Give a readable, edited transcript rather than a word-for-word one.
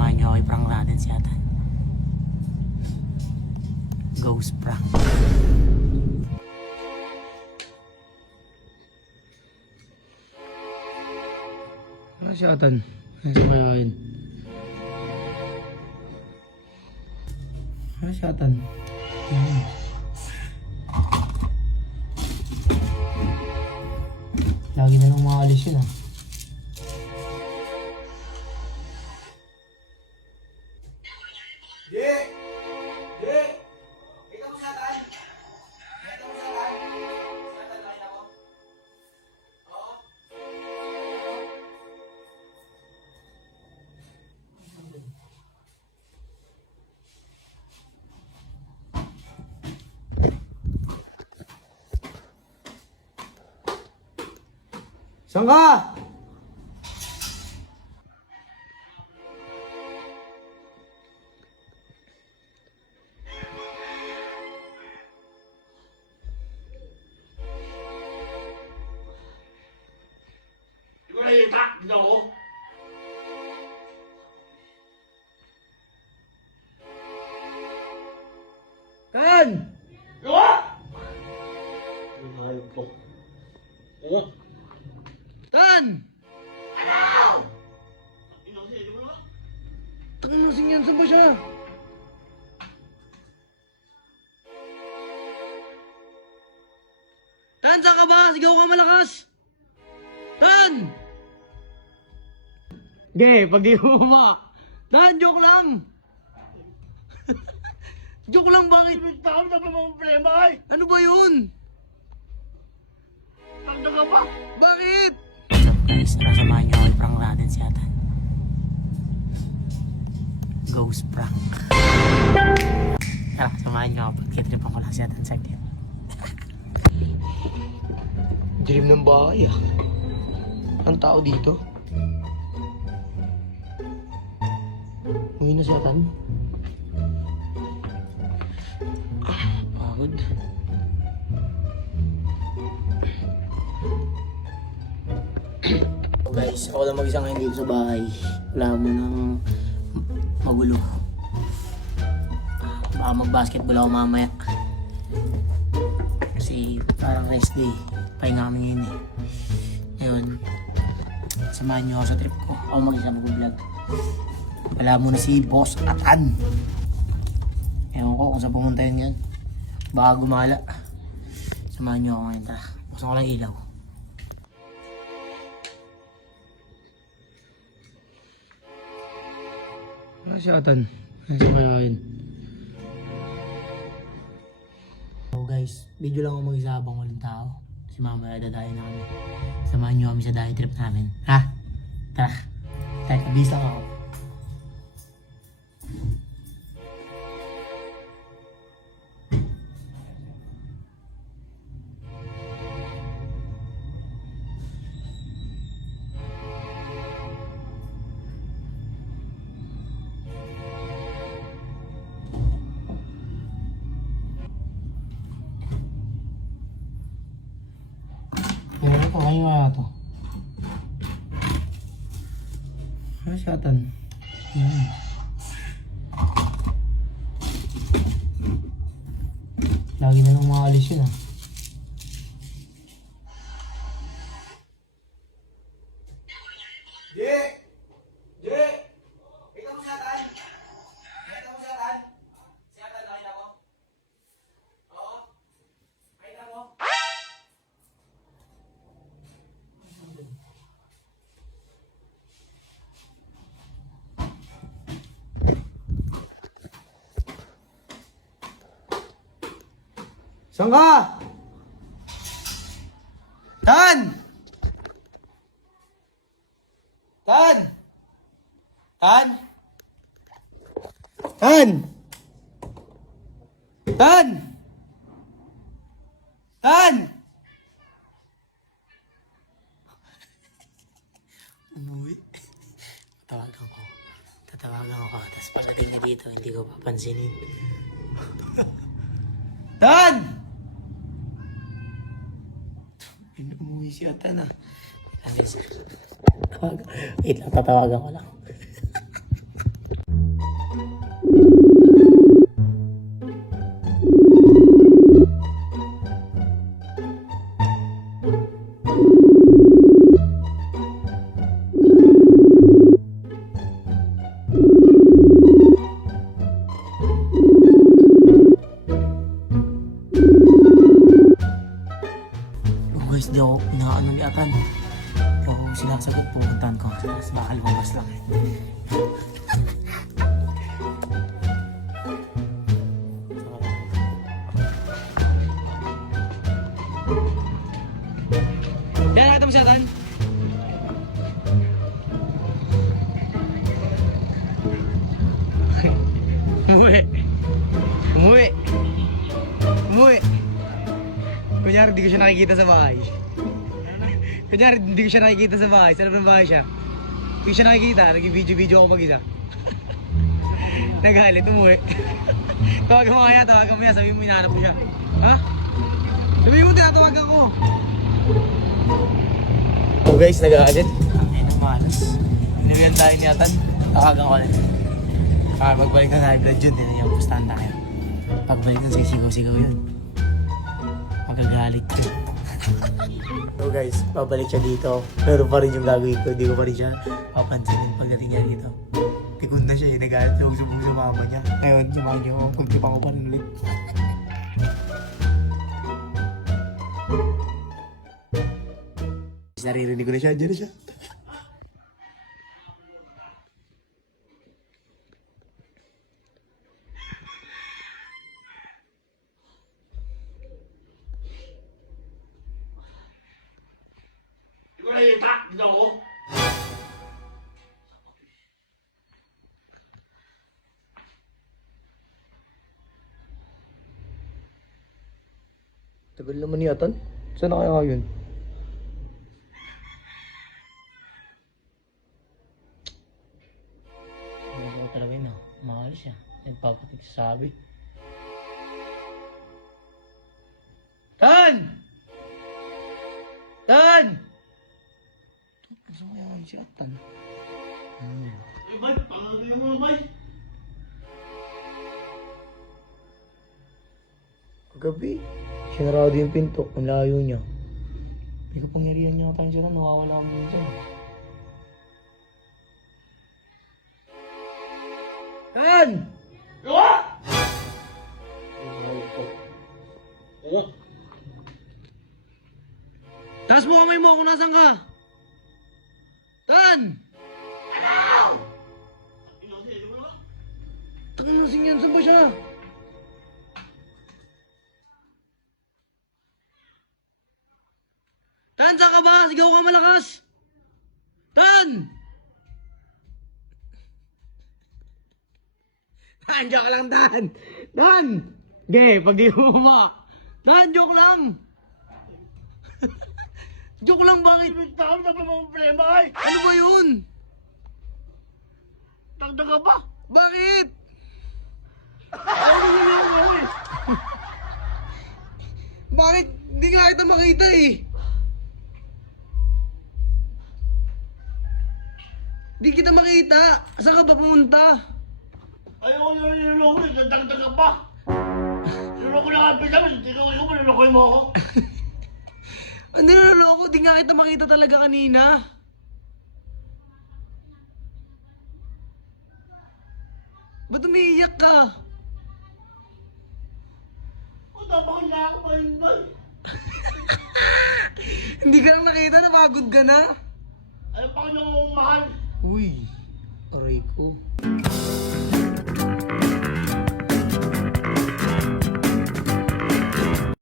samahan nyo ako, i-prank natin si Atan. Ghost prank. Ano si Atan? Ano sa mayakin? Ano si Atan? Lagi na lang maalis yun ah. Saan ka? Di ko nakita, dito ako. Tan! Diba? Ayop po. Oo. Tan! Ano? Inosente mo ba? Tangin ng singyan, saan ba siya? Tan, saan ka ba? Sigaw ka malakas! Tan! Ge, pag di mo Tan, joke lang! Joke lang, bakit? Tawag na pa mga problema ay! Ano ba yun? Tanda ka pa! Bakit? What's up guys, tara samahan nyo ako, i-prank natin si Atan. Ghost prank. Tara, samahan nyo ako, pagkitripan ko lang si Atan saglit. Dilim ng bahay ah. Ang tao dito. Uwi na si Atan. Pagod. Guys, ako lang mag-isa ngayon dito sa bahay. Wala mo nang magulo. Baka mag-basketball ako mamaya. Kasi parang rest day. Pahinga kami ngayon eh. Ngayon, samahan nyo ako sa trip ko. Ako mag-isa mag-vlog. Wala muna si Boss Atan. Ewan ko kung saan pumunta yun yan. Baka gumala. Samahan nyo ako ngayon. Tara, buksan ko lang ilaw. Ano si Atan? Ano sa mayakin? So guys, video lang ako mag-isa habang walang tao. Si mama dadahin na kami. Samahan nyo kami sa dahi trip namin. Ha? Tara. Tara, kabisa ka ako. Pero ito, kayo nga ito. Ano si Atan? Yan. Lagi na lang maalis yun ah. Saan ka? Tan! Tan! Tan! Tan! Tan! Tan! Umuwi. Tatawagan ko. Tapos pagdating niya dito, hindi ko papansinin. Tan! Umuwi si Atan ah. Wait lang, tatawagan ko lang. sa akin. Yan, nakita mo siya, Tan? Umuwi. Umuwi. Umuwi. Kunyari, di ko siya nakikita sa bahay. Kunyari, di ko siya nakikita sa bahay. Sa loob ng bahay siya. Di ko siya nakikita. Nag-video-video ako mag-isa. Nagalit, umuwi. Tawagan mo kaya, tawagan mo yan. Sabihin mo, hinahanap ko siya. Ha? Sabihin mo, tinatawagan ko. Oh guys, nag-aalit. Ay, nang malas. Inawihan tayo ni Atan. Tawagan ko ulit. Pagbalik ng high blood yun, yun yung pustahan tayo. Pagbalik ng sisigaw-sigaw yun. Magagalit yun. So guys, babalik siya dito. Pero pa rin yung gagawin ko. Hindi ko pa rin siya papansinin pagdating niya dito. Tikun na siya eh. Nagalit yung subong sa mama niya. Ngayon, sumahan niyo ako. Kumpipan ko pa rin ulit. Naririnig ko na siya. Diyan na siya. Hindi ko nakita. Dito ako. Tagal naman ni Atan. Saan na kaya yun? Hindi ko talaga yun. Mahal siya. Nagpapatik sa sabi. Tan! Tan! Saan kaya si Atan? Eh, bay, paano yung mga bay? Kagabi. Sinarado yung pinto. Ang layo niya. Hindi ko pangyarihan niya tayo dyan. Nawawala kami dyan. Tan! Gawa! Oo. Taas mo kamay mo kung nasan ka! Tan! Inosente mo na. Tangan na singyan. Saan ba siya? Tan, saan ka ba? Sigaw ka malakas! Tan! Tan, joke lang, Tan! Tan! Gay, pag di mo ba? Tan, joke lang! Joke lang, bakit? Tawag na pa mga problema ay! Ano ba yun? Tagda ka ba? Bakit? Ano yung mga ay? Bakit? Hindi nga kita makita eh. Hindi kita makita. Saan ka ba pumunta? Ayaw ko na niloloko eh. Tagda ka ba? Niloloko na nga pisa mo. Ikaw pa nilokoy mo ako. Ano naloloko? Di nga kita makita talaga kanina. Ba't umiiyak ka? O, tapos na ako ba yun bay? Hindi ka lang nakita, napagod ka na. Ano pa kanyang mahal? Uy, aray ko.